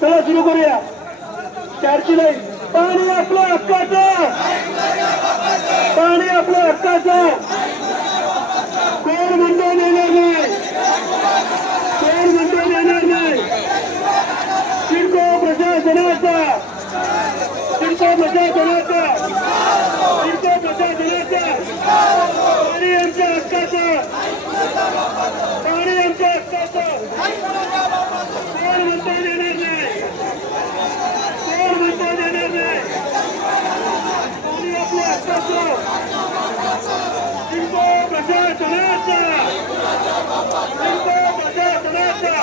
चला सुरू करूया. चारची नाही. पाणी आपल्या हक्काचं, पाणी आपल्या हक्काचं. कोण म्हणतो देणार नाही, कोण म्हणतो देणार नाही. सिडको प्रशासनाचा, सिडको प्रशासनाचा, सिडको प्रशासनाचा. पाणी आमच्या हक्काचं, पाणी आमच्या हक्काचं. कोण म्हणतो देणार नाही, कोण म्हणतो देणार नाही. पाणी आपल्या हक्काचं. सिडको प्रशासनाचा, सिडको प्रशासनाचा.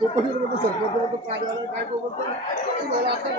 तो पण सरपंच पाण्याला काय बोलतो मला आता